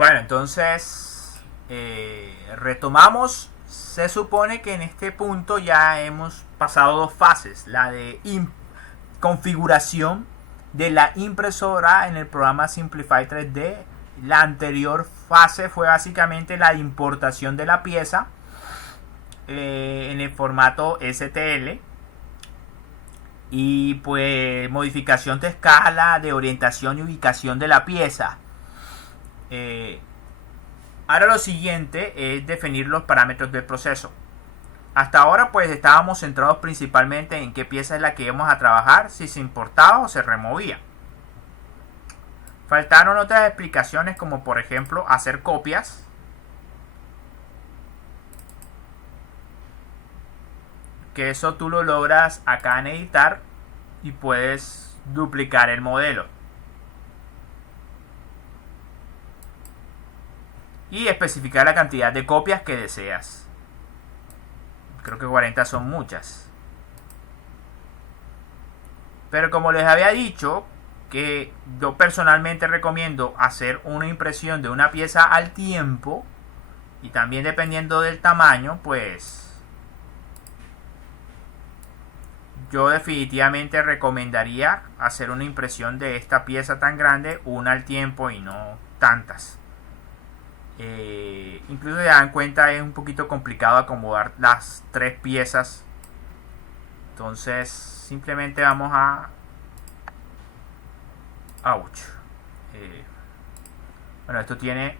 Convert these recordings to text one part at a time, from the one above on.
Bueno, entonces retomamos. Se supone que en este punto ya hemos pasado dos fases. La de configuración de la impresora en el programa Simplify 3D. La anterior fase fue básicamente la importación de la pieza en el formato STL. Y pues modificación de escala, de orientación y ubicación de la pieza. Ahora lo siguiente es definir los parámetros del proceso. Hasta ahora pues estábamos centrados principalmente en qué pieza es la que íbamos a trabajar, si se importaba o se removía. Faltaron otras explicaciones como por ejemplo hacer copias. Que eso tú lo logras acá en editar y puedes duplicar el modelo. Y especificar la cantidad de copias que deseas. Creo que 40 son muchas. Pero como les había dicho, que yo personalmente recomiendo hacer una impresión de una pieza al tiempo. Y también dependiendo del tamaño, pues yo definitivamente recomendaría hacer una impresión de esta pieza tan grande, una al tiempo y no tantas. Incluso se dan cuenta, es un poquito complicado acomodar las tres piezas. Entonces simplemente vamos a bueno, esto tiene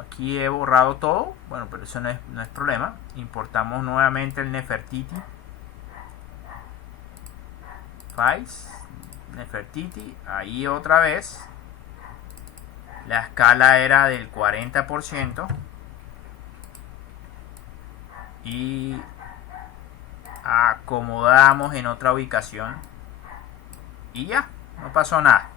aquí he borrado todo. Bueno, pero eso no es problema. Importamos nuevamente el Nefertiti Files, Nefertiti, ahí otra vez. La escala era del 40% y acomodamos en otra ubicación y ya, no pasó nada.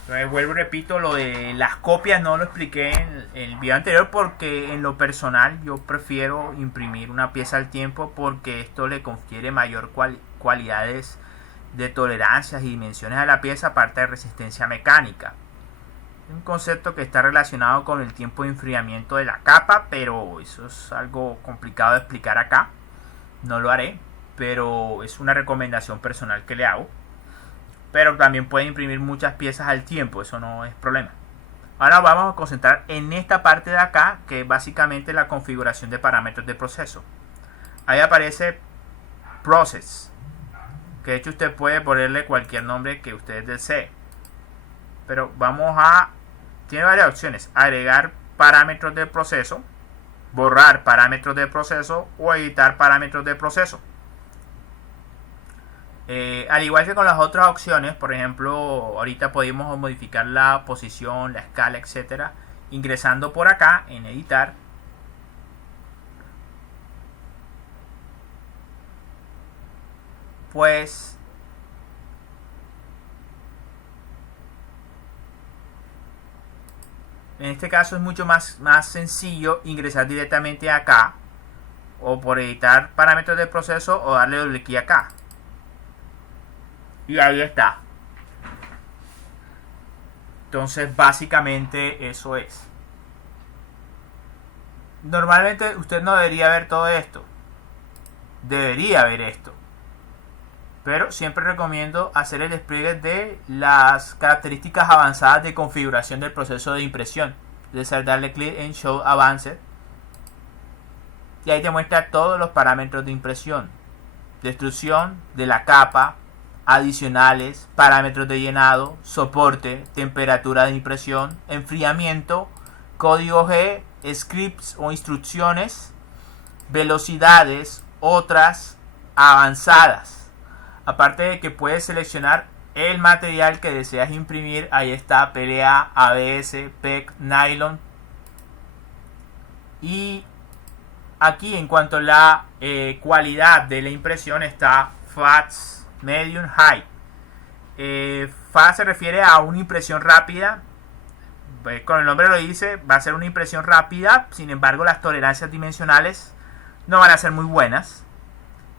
Entonces vuelvo y repito, lo de las copias no lo expliqué en el video anterior porque en lo personal yo prefiero imprimir una pieza al tiempo porque esto le confiere mayor cualidades de tolerancias y dimensiones a la pieza, aparte de resistencia mecánica. Un concepto que está relacionado con el tiempo de enfriamiento de la capa, pero eso es algo complicado de explicar acá. No lo haré, pero es una recomendación personal que le hago. Pero también puede imprimir muchas piezas al tiempo, eso no es problema. Ahora vamos a concentrar en esta parte de acá, que es básicamente la configuración de parámetros de proceso. Ahí aparece Process, que de hecho usted puede ponerle cualquier nombre que usted desee. Pero tiene varias opciones: agregar parámetros del proceso, borrar parámetros del proceso o editar parámetros del proceso. Al igual que con las otras opciones, por ejemplo, ahorita podemos modificar la posición, la escala, etcétera, ingresando por acá en editar. Pues en este caso es mucho más sencillo ingresar directamente acá, o por editar parámetros del proceso, o darle doble clic acá. Y ahí está. Entonces básicamente eso es. Normalmente usted no debería ver todo esto. Debería ver esto. Pero siempre recomiendo hacer el despliegue de las características avanzadas de configuración del proceso de impresión. Es decir, darle clic en Show Advanced. Y ahí te muestra todos los parámetros de impresión. Destrucción de la capa, adicionales, parámetros de llenado, soporte, temperatura de impresión, enfriamiento, código G, scripts o instrucciones, velocidades, otras avanzadas. Aparte de que puedes seleccionar el material que deseas imprimir. Ahí está PLA, ABS, PEG, nylon. Y aquí en cuanto a la cualidad de la impresión está Fast, Medium, High. Fast se refiere a una impresión rápida. Con el nombre lo dice, va a ser una impresión rápida. Sin embargo, las tolerancias dimensionales no van a ser muy buenas.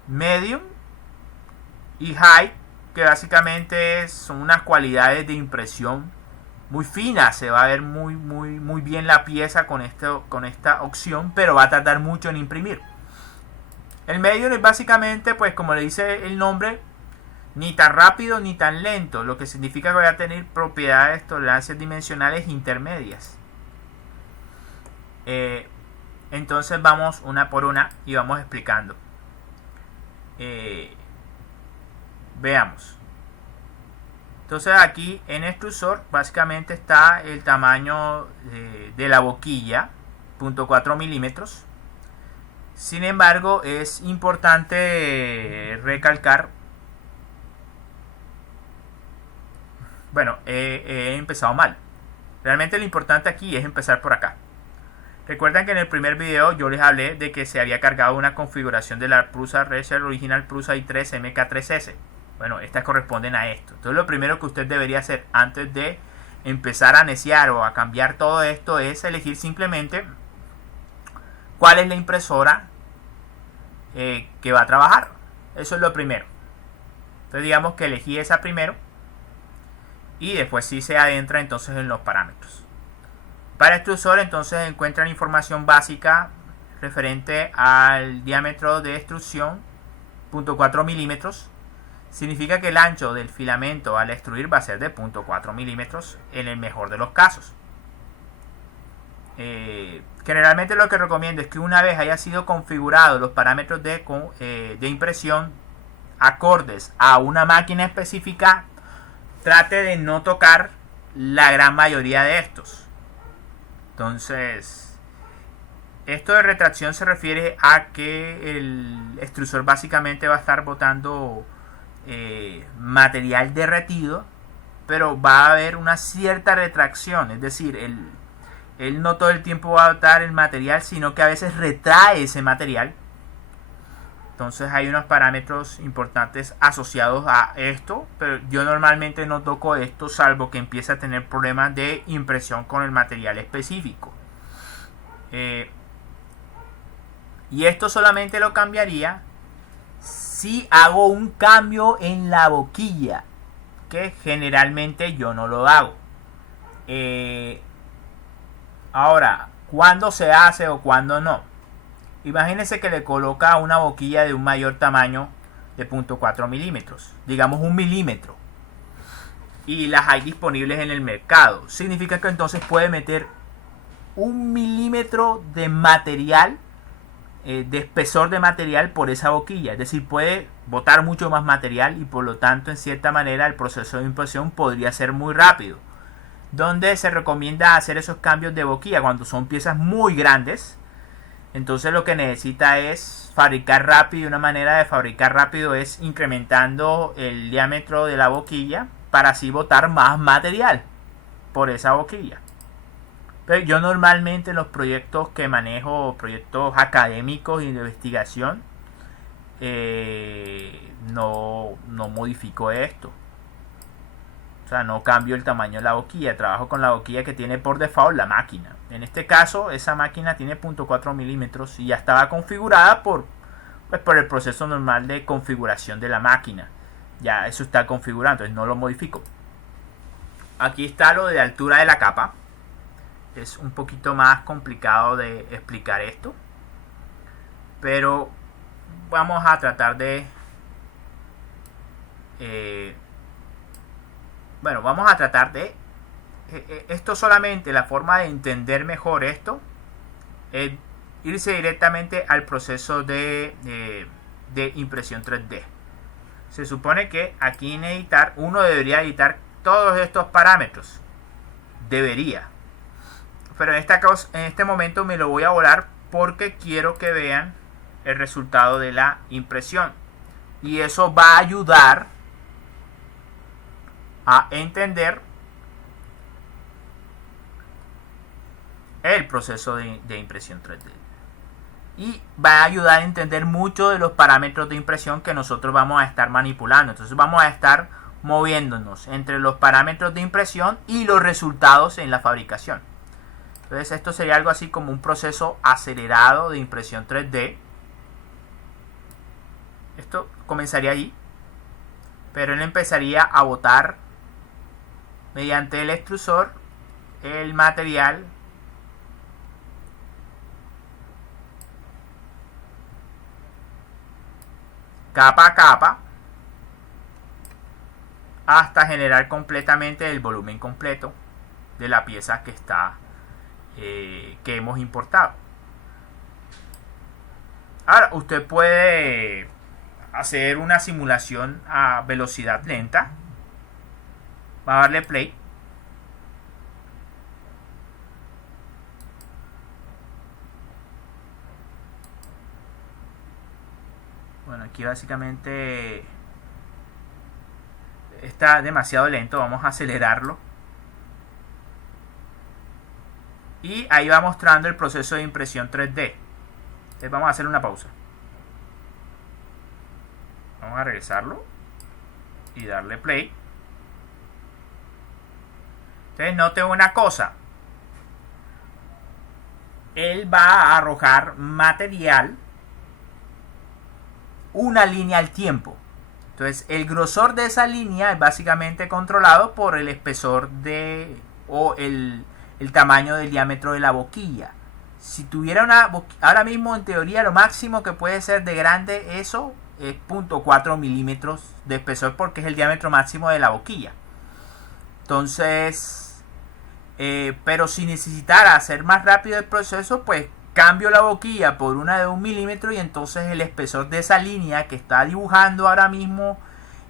Medium y high, que básicamente son unas cualidades de impresión muy finas. Se va a ver muy bien la pieza con esta opción, pero va a tardar mucho en imprimir. El medio es básicamente, pues como le dice el nombre, ni tan rápido ni tan lento, lo que significa que va a tener propiedades, tolerancias dimensionales intermedias. Entonces vamos una por una y vamos explicando. Veamos. Entonces aquí en extrusor básicamente está el tamaño de la boquilla, 0.4 milímetros. Sin embargo, es importante recalcar, bueno, he empezado mal. Realmente lo importante aquí es empezar por acá. Recuerdan que en el primer video yo les hablé de que se había cargado una configuración de la Prusa Racer Original Prusa i3 MK3S. Bueno, estas corresponden a esto. Entonces lo primero que usted debería hacer antes de empezar a neciar o a cambiar todo esto es elegir simplemente cuál es la impresora que va a trabajar. Eso es lo primero. Entonces digamos que elegí esa primero y después sí se adentra entonces en los parámetros. Para extrusor entonces encuentran información básica referente al diámetro de extrusión, 0.4 milímetros. Significa que el ancho del filamento al extruir va a ser de 0.4 milímetros en el mejor de los casos. Generalmente lo que recomiendo es que una vez haya sido configurado los parámetros de impresión acordes a una máquina específica, trate de no tocar la gran mayoría de estos. Entonces, esto de retracción se refiere a que el extrusor básicamente va a estar botando material derretido, pero va a haber una cierta retracción, es decir, él no todo el tiempo va a botar el material, sino que a veces retrae ese material. Entonces hay unos parámetros importantes asociados a esto, pero yo normalmente no toco esto salvo que empiece a tener problemas de impresión con el material específico. Y esto solamente lo cambiaría si hago un cambio en la boquilla, que generalmente yo no lo hago. Ahora, ¿cuándo se hace o cuándo no? Imagínense que le coloca una boquilla de un mayor tamaño de 0.4 milímetros, digamos 1 milímetro, y las hay disponibles en el mercado. Significa que entonces puede meter 1 milímetro de material, de espesor de material por esa boquilla. Es decir, puede botar mucho más material y por lo tanto en cierta manera el proceso de impresión podría ser muy rápido. Donde se recomienda hacer esos cambios de boquilla cuando son piezas muy grandes. Entonces lo que necesita es fabricar rápido, y una manera de fabricar rápido es incrementando el diámetro de la boquilla para así botar más material por esa boquilla. Pero yo normalmente en los proyectos que manejo, proyectos académicos y de investigación, no modifico esto. O sea, no cambio el tamaño de la boquilla, trabajo con la boquilla que tiene por default la máquina. En este caso, esa máquina tiene 0.4 milímetros y ya estaba configurada por el proceso normal de configuración de la máquina. Ya eso está configurado, entonces no lo modifico. Aquí está lo de altura de la capa. Es un poquito más complicado de explicar esto, pero vamos a tratar de esto solamente, la forma de entender mejor esto es irse directamente al proceso de impresión 3D. Se supone que aquí en editar uno debería editar todos estos parámetros, debería, pero en este momento me lo voy a volar porque quiero que vean el resultado de la impresión y eso va a ayudar a entender el proceso de impresión 3D y va a ayudar a entender mucho de los parámetros de impresión que nosotros vamos a estar manipulando. Entonces vamos a estar moviéndonos entre los parámetros de impresión y los resultados en la fabricación. Entonces esto sería algo así como un proceso acelerado de impresión 3D. Esto comenzaría allí. pero él empezaría a botar mediante el extrusor el material capa a capa hasta generar completamente el volumen completo de la pieza que está que hemos importado. Ahora usted puede hacer una simulación a velocidad lenta. Va a darle play. Bueno, aquí básicamente está demasiado lento. Vamos a acelerarlo. Y ahí va mostrando el proceso de impresión 3D. Entonces vamos a hacer una pausa. Vamos a regresarlo y darle play. Entonces note una cosa. Él va a arrojar material una línea al tiempo. Entonces el grosor de esa línea es básicamente controlado por el espesor de o el tamaño del diámetro de la boquilla. Si tuviera una ahora mismo en teoría lo máximo que puede ser de grande eso es 0.4 milímetros de espesor porque es el diámetro máximo de la boquilla. Entonces pero si necesitara hacer más rápido el proceso, pues cambio la boquilla por una de 1 milímetro y entonces el espesor de esa línea que está dibujando ahora mismo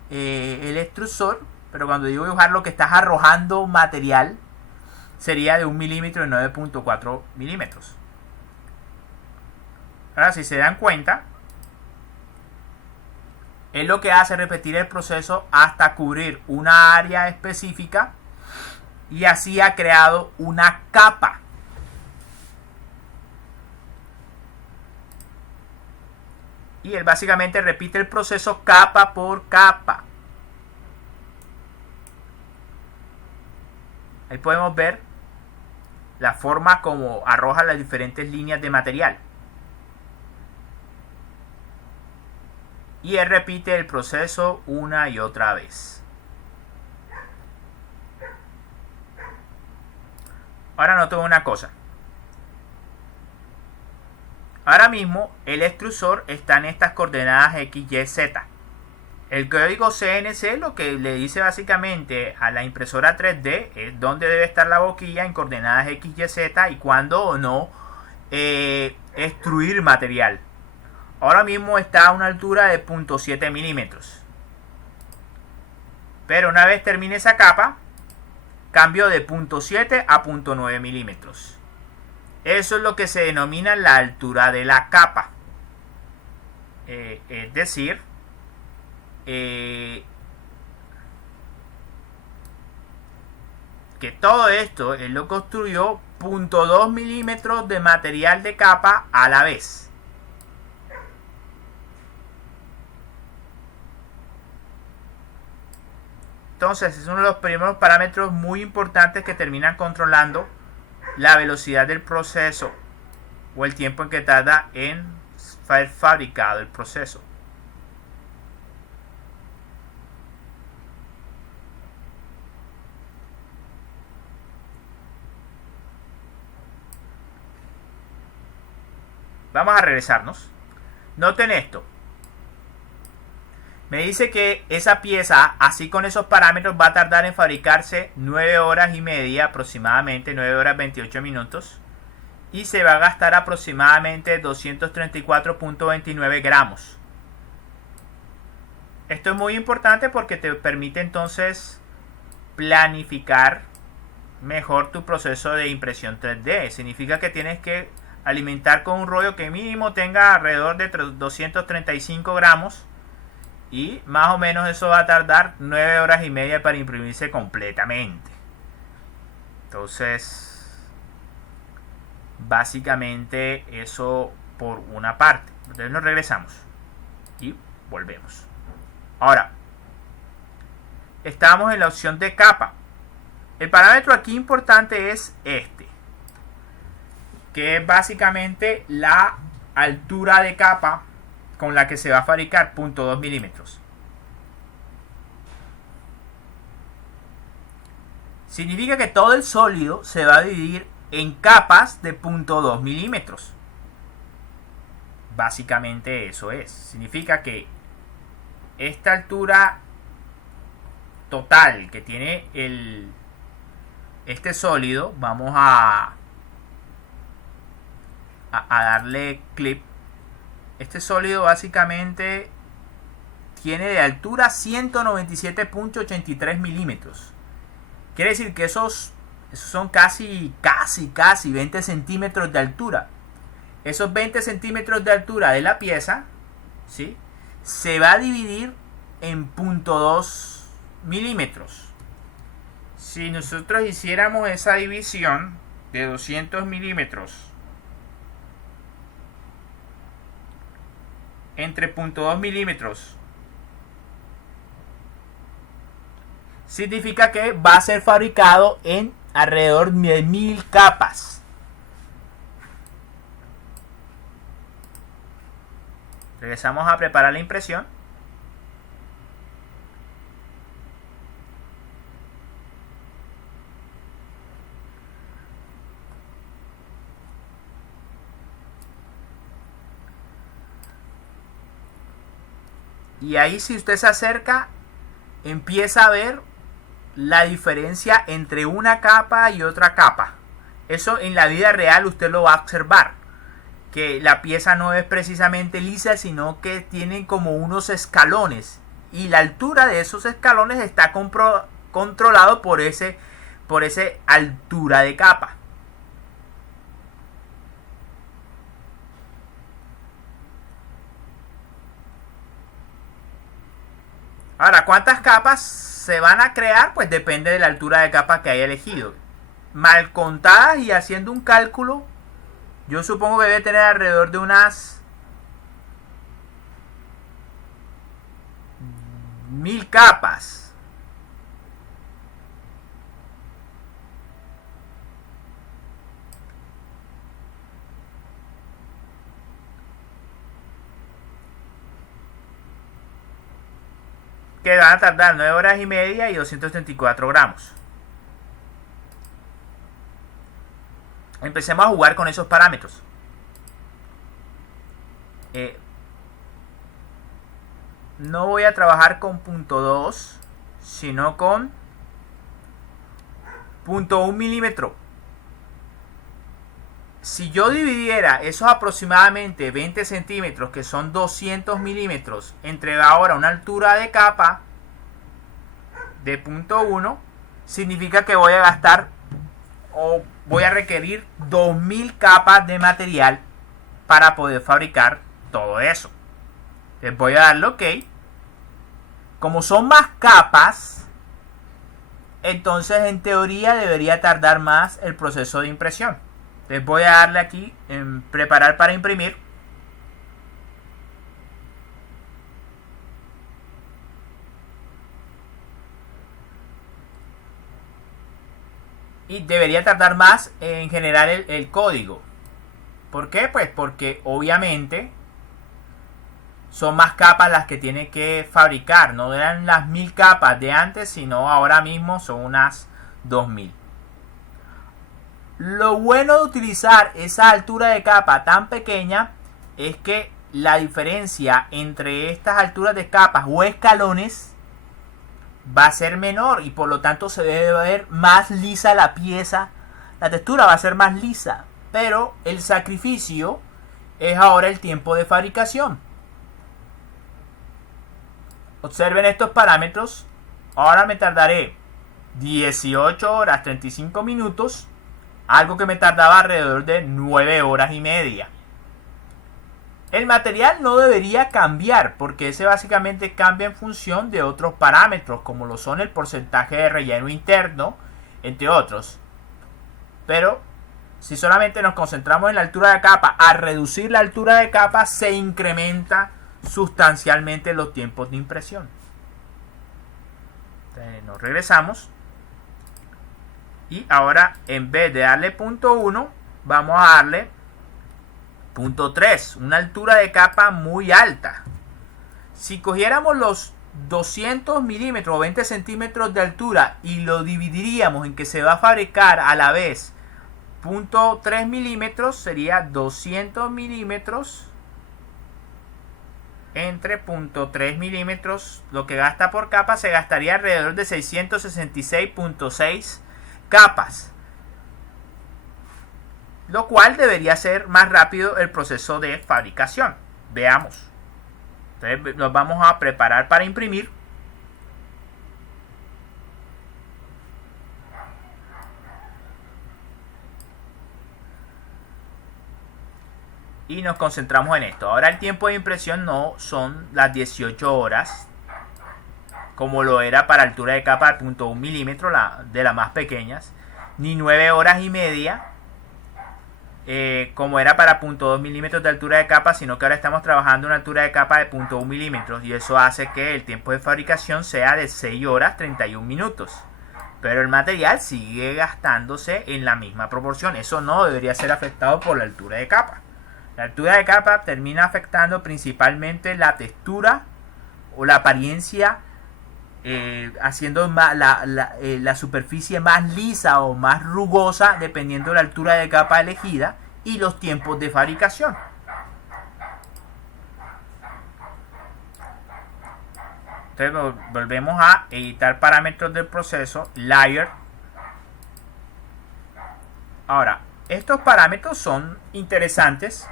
el extrusor, pero cuando digo dibujar lo que estás arrojando material sería de 1 milímetro y 9.4 milímetros. Ahora si se dan cuenta, es lo que hace repetir el proceso hasta cubrir una área específica y así ha creado una capa. Y él básicamente repite el proceso capa por capa. Ahí podemos ver la forma como arroja las diferentes líneas de material. Y él repite el proceso una y otra vez. Ahora noten una cosa. Ahora mismo el extrusor está en estas coordenadas X, Y, Z. El código CNC lo que le dice básicamente a la impresora 3D es dónde debe estar la boquilla en coordenadas X, Y, Z y cuándo o no extruir material. Ahora mismo está a una altura de 0.7 milímetros. Pero una vez termine esa capa, cambio de 0.7 a 0.9 milímetros. Eso es lo que se denomina la altura de la capa. Es decir, que todo esto él lo construyó 0.2 milímetros de material de capa a la vez. Entonces es uno de los primeros parámetros muy importantes que terminan controlando la velocidad del proceso o el tiempo en que tarda en ser fabricado el proceso. Vamos a regresarnos. Noten esto. Me dice que esa pieza, así con esos parámetros, va a tardar en fabricarse 9 horas y media, aproximadamente 9 horas 28 minutos. Y se va a gastar aproximadamente 234.29 gramos. Esto es muy importante porque te permite entonces planificar mejor tu proceso de impresión 3D. Significa que tienes que alimentar con un rollo que mínimo tenga alrededor de 235 gramos. Y más o menos eso va a tardar 9 horas y media para imprimirse completamente. Entonces, básicamente eso por una parte. Entonces nos regresamos y volvemos. Ahora, estamos en la opción de capa. El parámetro aquí importante es este, que es básicamente la altura de capa con la que se va a fabricar 0.2 milímetros. Significa que todo el sólido se va a dividir en capas de 0.2 milímetros. Básicamente eso es. Significa que esta altura total que tiene este sólido, vamos a darle clip. Este sólido básicamente tiene de altura 197.83 milímetros. Quiere decir que esos son casi 20 centímetros de altura. Esos 20 centímetros de altura de la pieza, ¿sí?, se va a dividir en 0.2 milímetros. Si nosotros hiciéramos esa división de 200 milímetros entre 0.2 milímetros, significa que va a ser fabricado en alrededor de 1000 capas. Regresamos a preparar la impresión. Y ahí, si usted se acerca, empieza a ver la diferencia entre una capa y otra capa. Eso en la vida real usted lo va a observar, que la pieza no es precisamente lisa, sino que tiene como unos escalones, y la altura de esos escalones está controlado por ese altura de capa. Ahora, ¿cuántas capas se van a crear? Pues depende de la altura de capa que haya elegido. Mal contadas y haciendo un cálculo, yo supongo que debe tener alrededor de unas 1000 capas. Que van a tardar 9 horas y media y 234 gramos. Empecemos a jugar con esos parámetros. No voy a trabajar con 0.2, sino con 0.1 milímetro. Si yo dividiera esos aproximadamente 20 centímetros, que son 200 milímetros, entre ahora una altura de capa de 0.1, significa que voy a gastar o voy a requerir 2000 capas de material para poder fabricar todo eso. Les voy a darle OK. Como son más capas, entonces en teoría debería tardar más el proceso de impresión. Les voy a darle aquí en preparar para imprimir. Y debería tardar más en generar el código. ¿Por qué? Pues porque obviamente son más capas las que tiene que fabricar. No eran las 1000 capas de antes, sino ahora mismo son unas 2000. Lo bueno de utilizar esa altura de capa tan pequeña es que la diferencia entre estas alturas de capas o escalones va a ser menor, y por lo tanto se debe ver más lisa la pieza. La textura va a ser más lisa, pero el sacrificio es ahora el tiempo de fabricación. Observen estos parámetros. Ahora me tardaré 18 horas 35 minutos, algo que me tardaba alrededor de 9 horas y media. El material no debería cambiar, porque ese básicamente cambia en función de otros parámetros, como lo son el porcentaje de relleno interno, entre otros. Pero si solamente nos concentramos en la altura de capa, al reducir la altura de capa se incrementa sustancialmente los tiempos de impresión. Entonces, nos regresamos. Y ahora, en vez de darle 0.1, vamos a darle 0.3, una altura de capa muy alta. Si cogiéramos los 200 milímetros o 20 centímetros de altura y lo dividiríamos en que se va a fabricar a la vez 0.3 milímetros, sería 200 milímetros entre 0.3 milímetros. Lo que gasta por capa se gastaría alrededor de 666.6 capas, lo cual debería ser más rápido el proceso de fabricación. Veamos. Entonces nos vamos a preparar para imprimir. Y nos concentramos en esto. Ahora el tiempo de impresión no son las 18 horas como lo era para altura de capa de 0.1 milímetro, de las más pequeñas, ni 9 horas y media como era para 0.2 milímetros de altura de capa, sino que ahora estamos trabajando en una altura de capa de 0.1 milímetros, y eso hace que el tiempo de fabricación sea de 6 horas 31 minutos. Pero el material sigue gastándose en la misma proporción. Eso no debería ser afectado por la altura de capa. La altura de capa termina afectando principalmente la textura o la apariencia, haciendo la superficie más lisa o más rugosa dependiendo de la altura de capa elegida y los tiempos de fabricación. Entonces volvemos a editar parámetros del proceso, layer. Ahora, estos parámetros son interesantes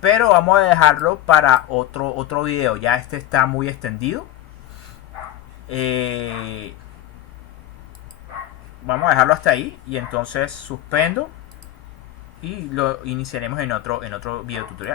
pero vamos a dejarlo para otro video. Ya este está muy extendido. Vamos a dejarlo hasta ahí y entonces suspendo y lo iniciaremos en otro video tutorial.